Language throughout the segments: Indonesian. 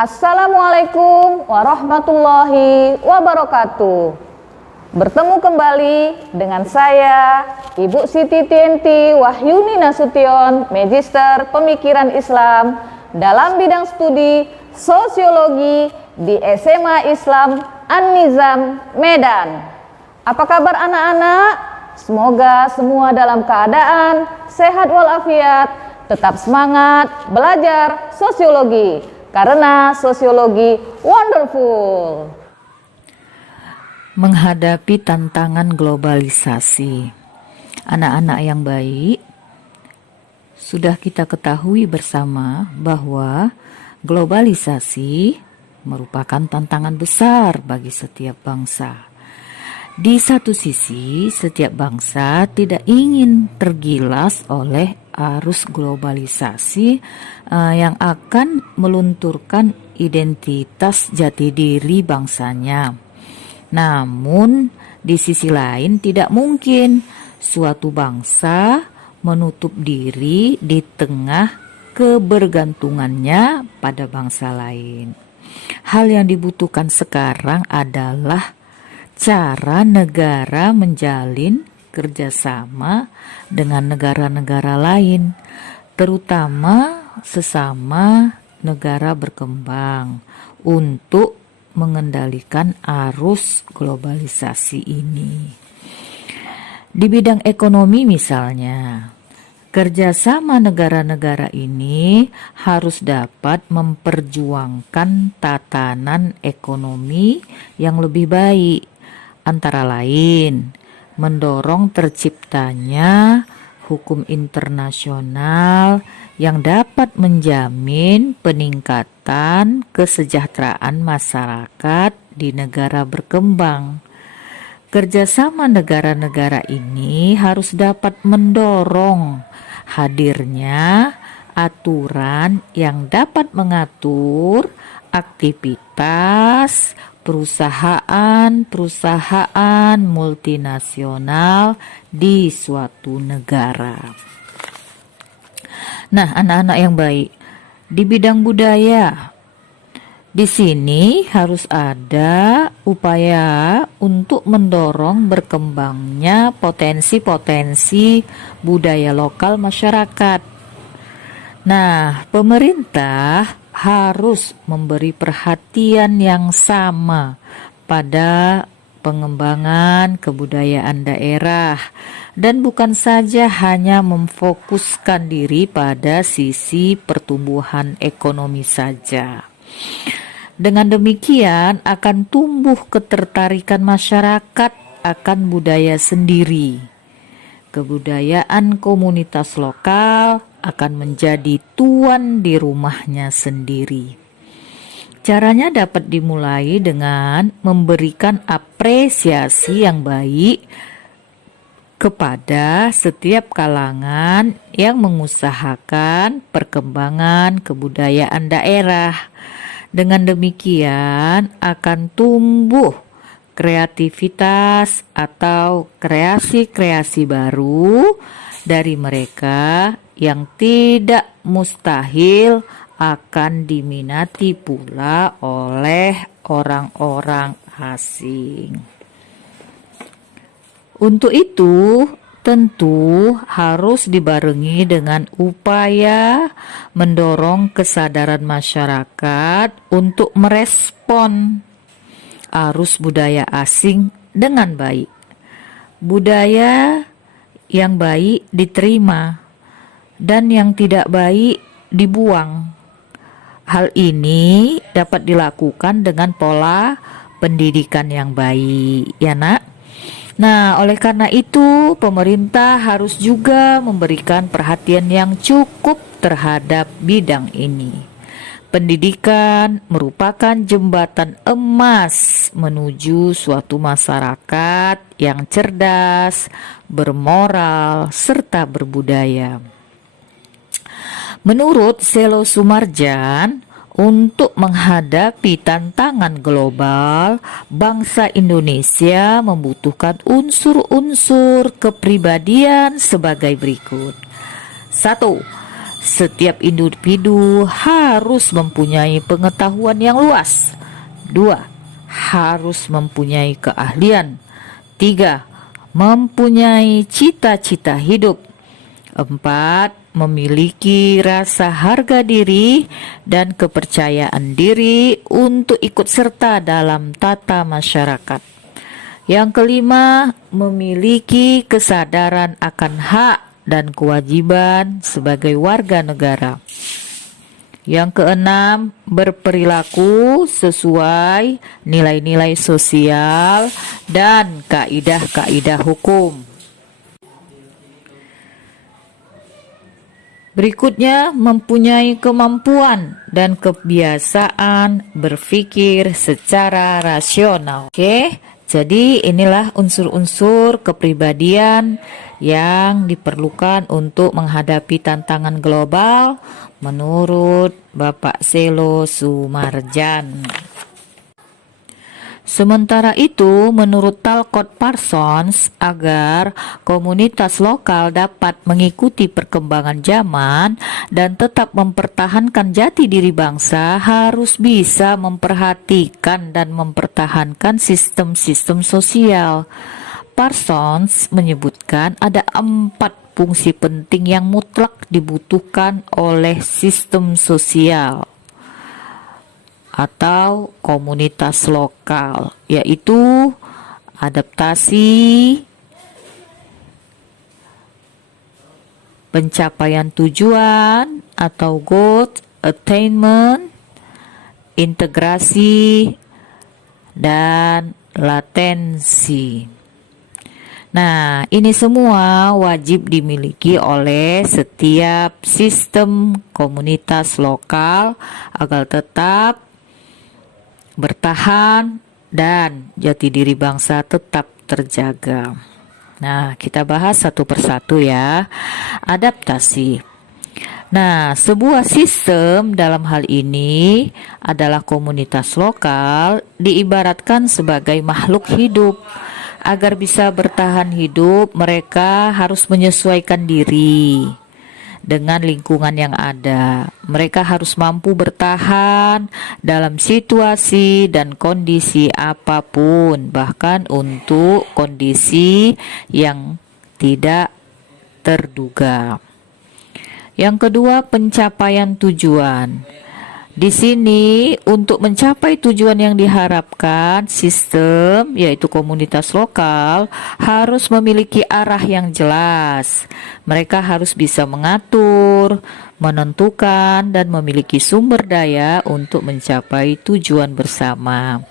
Assalamualaikum warahmatullahi wabarakatuh. Bertemu kembali dengan saya, Ibu Siti Tienti Wahyuni Nasution, Magister Pemikiran Islam dalam bidang studi Sosiologi di SMA Islam An-Nizam, Medan. Apa kabar anak-anak? Semoga semua dalam keadaan sehat walafiat, tetap semangat belajar sosiologi, karena sosiologi wonderful. Menghadapi tantangan globalisasi, anak-anak yang baik, sudah kita ketahui bersama bahwa globalisasi merupakan tantangan besar bagi setiap bangsa. Di satu sisi, setiap bangsa tidak ingin tergilas oleh arus globalisasi yang akan melunturkan identitas jati diri bangsanya. Namun, di sisi lain tidak mungkin suatu bangsa menutup diri di tengah kebergantungannya pada bangsa lain. Hal yang dibutuhkan sekarang adalah cara negara menjalin kerjasama dengan negara-negara lain, terutama sesama negara berkembang, untuk mengendalikan arus globalisasi ini. Di bidang ekonomi misalnya, kerjasama negara-negara ini harus dapat memperjuangkan tatanan ekonomi yang lebih baik, antara lain mendorong terciptanya hukum internasional yang dapat menjamin peningkatan kesejahteraan masyarakat di negara berkembang. Kerjasama negara-negara ini harus dapat mendorong hadirnya aturan yang dapat mengatur aktivitas perusahaan multinasional di suatu negara. Nah, anak-anak yang baik, di bidang budaya, di sini harus ada upaya untuk mendorong berkembangnya potensi-potensi budaya lokal masyarakat. Nah, pemerintah harus memberi perhatian yang sama pada pengembangan kebudayaan daerah dan bukan saja hanya memfokuskan diri pada sisi pertumbuhan ekonomi saja. Dengan demikian akan tumbuh ketertarikan masyarakat akan budaya sendiri. Kebudayaan komunitas lokal akan menjadi tuan di rumahnya sendiri. Caranya dapat dimulai dengan memberikan apresiasi yang baik kepada setiap kalangan yang mengusahakan perkembangan kebudayaan daerah. Dengan demikian akan tumbuh kreativitas atau kreasi-kreasi baru dari mereka yang tidak mustahil akan diminati pula oleh orang-orang asing. Untuk itu, tentu harus dibarengi dengan upaya mendorong kesadaran masyarakat untuk merespon arus budaya asing dengan baik. Budaya yang baik diterima dan yang tidak baik dibuang. Hal ini dapat dilakukan dengan pola pendidikan yang baik, ya nak? Nah, oleh karena itu pemerintah harus juga memberikan perhatian yang cukup terhadap bidang ini. Pendidikan merupakan jembatan emas menuju suatu masyarakat yang cerdas, bermoral, serta berbudaya. Menurut Selo Sumarjan, untuk menghadapi tantangan global, bangsa Indonesia membutuhkan unsur-unsur kepribadian sebagai berikut. 1. setiap individu harus mempunyai pengetahuan yang luas. 2. Harus mempunyai keahlian. 3. Mempunyai cita-cita hidup. 4. Memiliki rasa harga diri dan kepercayaan diri untuk ikut serta dalam tata masyarakat. Yang kelima, memiliki kesadaran akan hak dan kewajiban sebagai warga negara. Yang keenam, berperilaku sesuai nilai-nilai sosial dan kaidah-kaidah hukum. Berikutnya, mempunyai kemampuan dan kebiasaan berpikir secara rasional. Oke, jadi inilah unsur-unsur kepribadian yang diperlukan untuk menghadapi tantangan global menurut Bapak Selo Sumarjan. Sementara itu, menurut Talcott Parsons, agar komunitas lokal dapat mengikuti perkembangan zaman dan tetap mempertahankan jati diri bangsa, harus bisa memperhatikan dan mempertahankan sistem-sistem sosial. Parsons menyebutkan ada 4 fungsi penting yang mutlak dibutuhkan oleh sistem sosial atau komunitas lokal, yaitu adaptasi, pencapaian tujuan atau goal attainment, integrasi, dan latensi. Nah, ini semua wajib dimiliki oleh setiap sistem komunitas lokal agar tetap bertahan dan jati diri bangsa tetap terjaga. Nah, kita bahas satu persatu ya. Adaptasi. Nah, sebuah sistem dalam hal ini adalah komunitas lokal diibaratkan sebagai makhluk hidup. Agar bisa bertahan hidup, mereka harus menyesuaikan diri dengan lingkungan yang ada. Mereka harus mampu bertahan dalam situasi dan kondisi apapun, bahkan untuk kondisi yang tidak terduga. Yang kedua, pencapaian tujuan. Di sini untuk mencapai tujuan yang diharapkan, sistem yaitu komunitas lokal harus memiliki arah yang jelas. Mereka harus bisa mengatur, menentukan, dan memiliki sumber daya untuk mencapai tujuan bersama.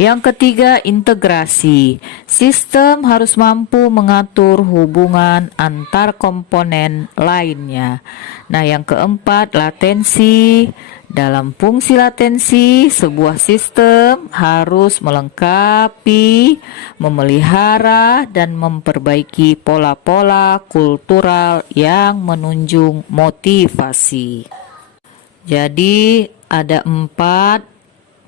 Yang ketiga, integrasi. Sistem harus mampu mengatur hubungan antar komponen lainnya. Nah, yang keempat, latensi. Dalam fungsi latensi, sebuah sistem harus melengkapi, memelihara, dan memperbaiki pola-pola kultural yang menunjang motivasi. Jadi, ada 4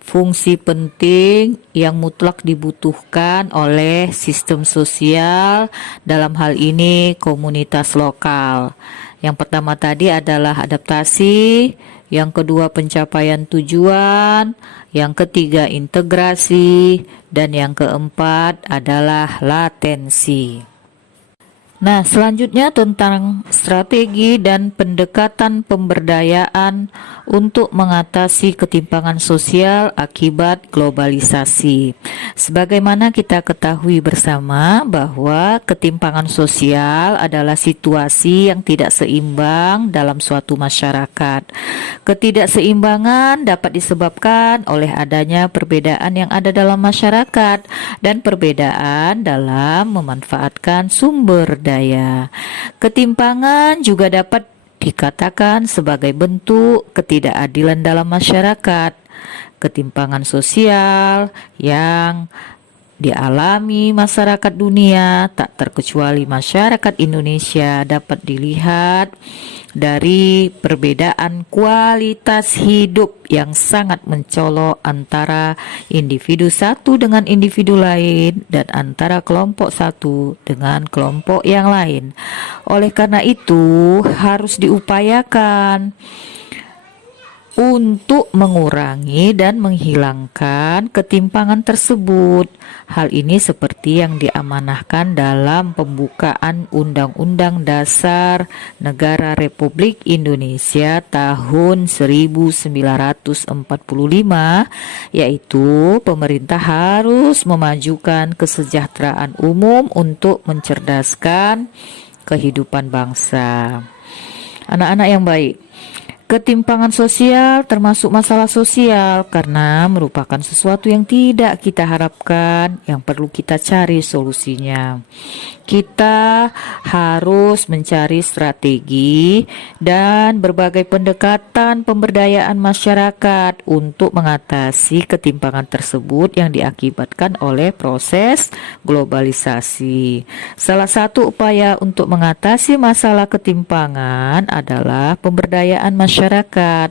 fungsi penting yang mutlak dibutuhkan oleh sistem sosial, dalam hal ini komunitas lokal. Yang pertama tadi adalah adaptasi, yang kedua pencapaian tujuan, yang ketiga integrasi, dan yang keempat adalah latensi. Nah, selanjutnya tentang strategi dan pendekatan pemberdayaan untuk mengatasi ketimpangan sosial akibat globalisasi. Sebagaimana kita ketahui bersama bahwa ketimpangan sosial adalah situasi yang tidak seimbang dalam suatu masyarakat. Ketidakseimbangan dapat disebabkan oleh adanya perbedaan yang ada dalam masyarakat dan perbedaan dalam memanfaatkan sumber daya. Ketimpangan juga dapat dikatakan sebagai bentuk ketidakadilan dalam masyarakat. Ketimpangan sosial yang dialami masyarakat dunia, tak terkecuali masyarakat Indonesia, dapat dilihat dari perbedaan kualitas hidup yang sangat mencolok antara individu satu dengan individu lain dan antara kelompok satu dengan kelompok yang lain. Oleh karena itu, harus diupayakan untuk mengurangi dan menghilangkan ketimpangan tersebut. Hal ini seperti yang diamanahkan dalam pembukaan Undang-Undang Dasar Negara Republik Indonesia tahun 1945, yaitu pemerintah harus memajukan kesejahteraan umum untuk mencerdaskan kehidupan bangsa. Anak-anak yang baik, ketimpangan sosial termasuk masalah sosial karena merupakan sesuatu yang tidak kita harapkan, yang perlu kita cari solusinya. Kita harus mencari strategi dan berbagai pendekatan pemberdayaan masyarakat untuk mengatasi ketimpangan tersebut yang diakibatkan oleh proses globalisasi. Salah satu upaya untuk mengatasi masalah ketimpangan adalah pemberdayaan masyarakat.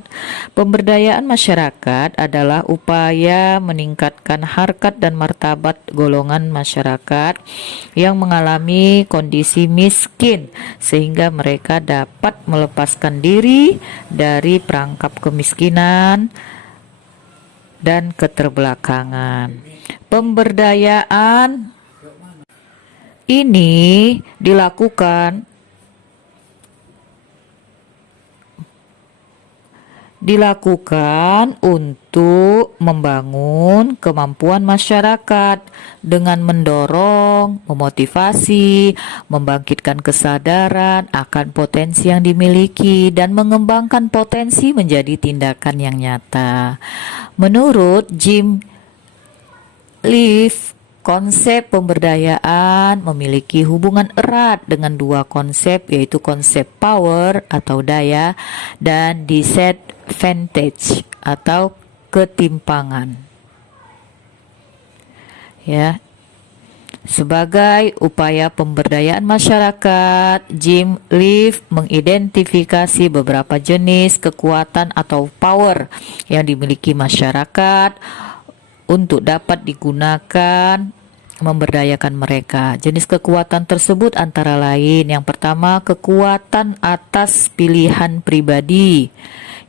Pemberdayaan masyarakat adalah upaya meningkatkan harkat dan martabat golongan masyarakat yang mengalami kondisi miskin sehingga mereka dapat melepaskan diri dari perangkap kemiskinan dan keterbelakangan. Pemberdayaan ini dilakukan untuk membangun kemampuan masyarakat dengan mendorong, memotivasi, membangkitkan kesadaran akan potensi yang dimiliki dan mengembangkan potensi menjadi tindakan yang nyata. Menurut Jim Leaf, konsep pemberdayaan memiliki hubungan erat dengan dua konsep, yaitu konsep power atau daya dan disadvantage atau ketimpangan. Ya. Sebagai upaya pemberdayaan masyarakat, Jim Leaf mengidentifikasi beberapa jenis kekuatan atau power yang dimiliki masyarakat untuk dapat digunakan memberdayakan mereka. Jenis kekuatan tersebut antara lain, yang pertama, kekuatan atas pilihan pribadi.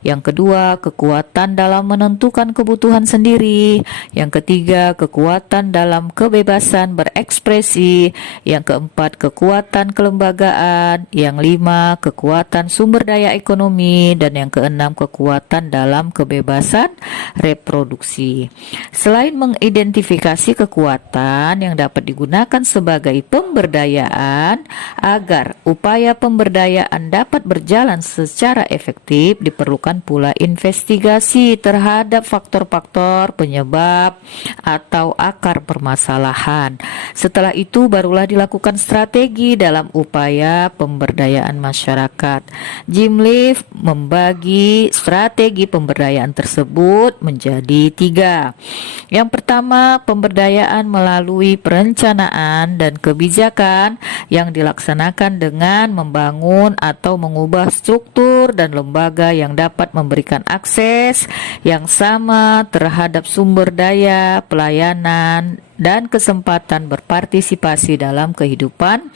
Yang kedua, kekuatan dalam menentukan kebutuhan sendiri. Yang ketiga, kekuatan dalam kebebasan berekspresi. Yang keempat, kekuatan kelembagaan. Yang lima, kekuatan sumber daya ekonomi. Dan yang keenam, kekuatan dalam kebebasan reproduksi. Selain mengidentifikasi kekuatan yang dapat digunakan sebagai pemberdayaan, agar upaya pemberdayaan dapat berjalan secara efektif, diperlukan pula investigasi terhadap faktor-faktor penyebab atau akar permasalahan. Setelah itu barulah dilakukan strategi dalam upaya pemberdayaan masyarakat. Jim Leaf membagi strategi pemberdayaan tersebut menjadi 3. Yang pertama, pemberdayaan melalui perencanaan dan kebijakan yang dilaksanakan dengan membangun atau mengubah struktur dan lembaga yang dapat memberikan akses yang sama terhadap sumber daya, pelayanan, dan kesempatan berpartisipasi dalam kehidupan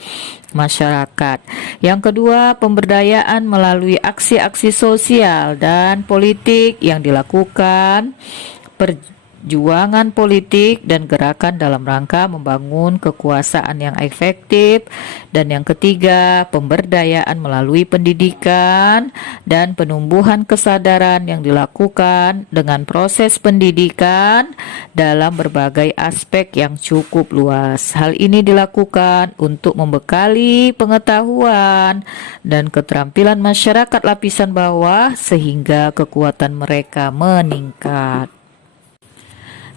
masyarakat. Yang kedua, pemberdayaan melalui aksi-aksi sosial dan politik yang dilakukan perjuangan politik dan gerakan dalam rangka membangun kekuasaan yang efektif. Dan yang ketiga, pemberdayaan melalui pendidikan dan penumbuhan kesadaran yang dilakukan dengan proses pendidikan dalam berbagai aspek yang cukup luas. Hal ini dilakukan untuk membekali pengetahuan dan keterampilan masyarakat lapisan bawah sehingga kekuatan mereka meningkat.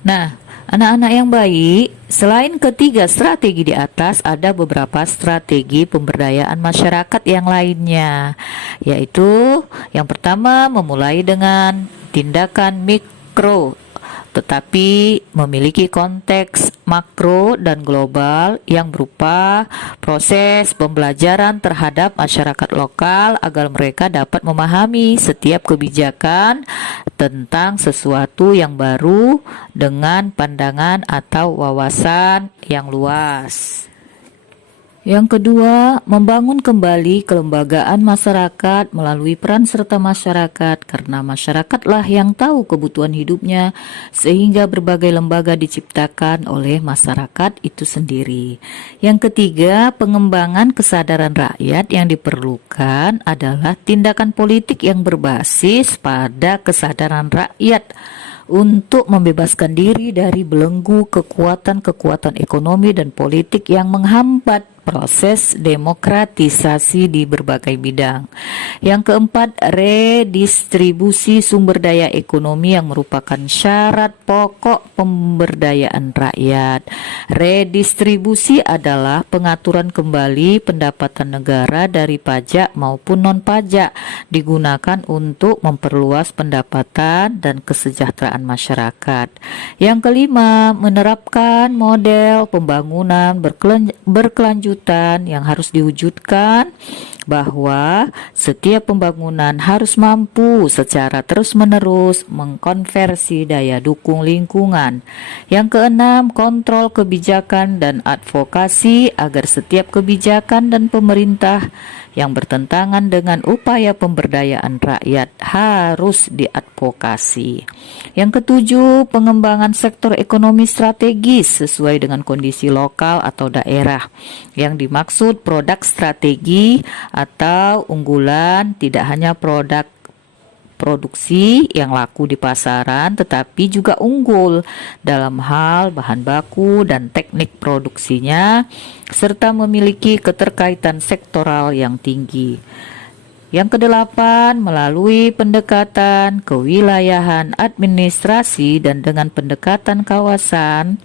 Nah, anak-anak yang baik, selain ketiga strategi di atas, ada beberapa strategi pemberdayaan masyarakat yang lainnya, yaitu yang pertama, memulai dengan tindakan mikro, tetapi memiliki konteks makro dan global yang berupa proses pembelajaran terhadap masyarakat lokal agar mereka dapat memahami setiap kebijakan tentang sesuatu yang baru dengan pandangan atau wawasan yang luas. Yang kedua, membangun kembali kelembagaan masyarakat melalui peran serta masyarakat, karena masyarakatlah yang tahu kebutuhan hidupnya, sehingga berbagai lembaga diciptakan oleh masyarakat itu sendiri. Yang ketiga, pengembangan kesadaran rakyat yang diperlukan adalah tindakan politik yang berbasis pada kesadaran rakyat untuk membebaskan diri dari belenggu kekuatan-kekuatan ekonomi dan politik yang menghambat proses demokratisasi di berbagai bidang. Yang keempat, redistribusi sumber daya ekonomi yang merupakan syarat pokok pemberdayaan rakyat. Redistribusi adalah pengaturan kembali pendapatan negara dari pajak maupun non-pajak digunakan untuk memperluas pendapatan dan kesejahteraan masyarakat. Yang kelima, menerapkan model pembangunan berkelanjutan yang harus diwujudkan, bahwa setiap pembangunan harus mampu secara terus-menerus mengkonversi daya dukung lingkungan. Yang keenam, kontrol kebijakan dan advokasi agar setiap kebijakan dan pemerintah yang bertentangan dengan upaya pemberdayaan rakyat harus diadvokasi. Yang ketujuh, pengembangan sektor ekonomi strategis sesuai dengan kondisi lokal atau daerah. Yang dimaksud produk strategi atau unggulan tidak hanya produk produksi yang laku di pasaran, tetapi juga unggul dalam hal bahan baku dan teknik produksinya, serta memiliki keterkaitan sektoral yang tinggi. Yang kedelapan, melalui pendekatan kewilayahan administrasi dan dengan pendekatan kawasan.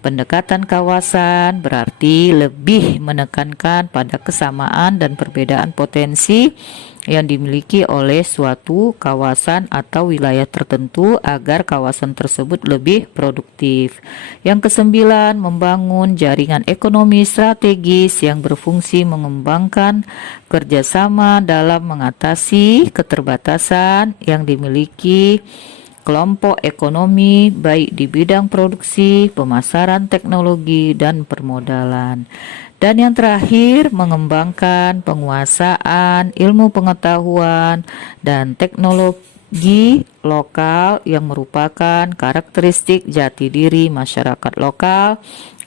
Pendekatan kawasan berarti lebih menekankan pada kesamaan dan perbedaan potensi yang dimiliki oleh suatu kawasan atau wilayah tertentu agar kawasan tersebut lebih produktif. Yang kesembilan, membangun jaringan ekonomi strategis yang berfungsi mengembangkan kerjasama dalam mengatasi keterbatasan yang dimiliki kelompok ekonomi baik di bidang produksi, pemasaran teknologi, dan permodalan. Dan yang terakhir, mengembangkan penguasaan ilmu pengetahuan dan teknologi lokal yang merupakan karakteristik jati diri masyarakat lokal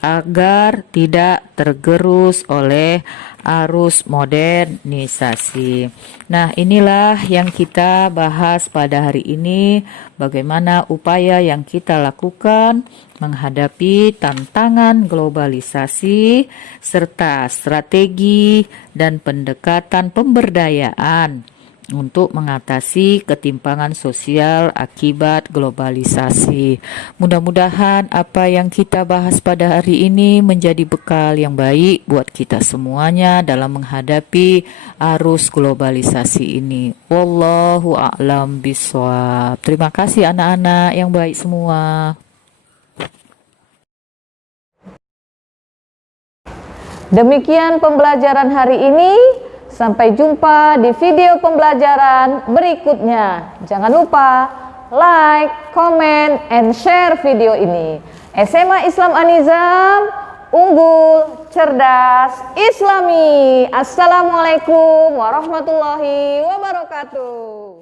agar tidak tergerus oleh arus modernisasi. Nah, inilah yang kita bahas pada hari ini, bagaimana upaya yang kita lakukan menghadapi tantangan globalisasi serta strategi dan pendekatan pemberdayaan untuk mengatasi ketimpangan sosial akibat globalisasi. Mudah-mudahan apa yang kita bahas pada hari ini menjadi bekal yang baik buat kita semuanya dalam menghadapi arus globalisasi ini. Wallahu a'lam bishawab. Terima kasih anak-anak yang baik semua. Demikian pembelajaran hari ini. Sampai jumpa di video pembelajaran berikutnya. Jangan lupa like, comment, and share video ini. SMA Islam An-Nizam, unggul, cerdas, islami. Assalamualaikum warahmatullahi wabarakatuh.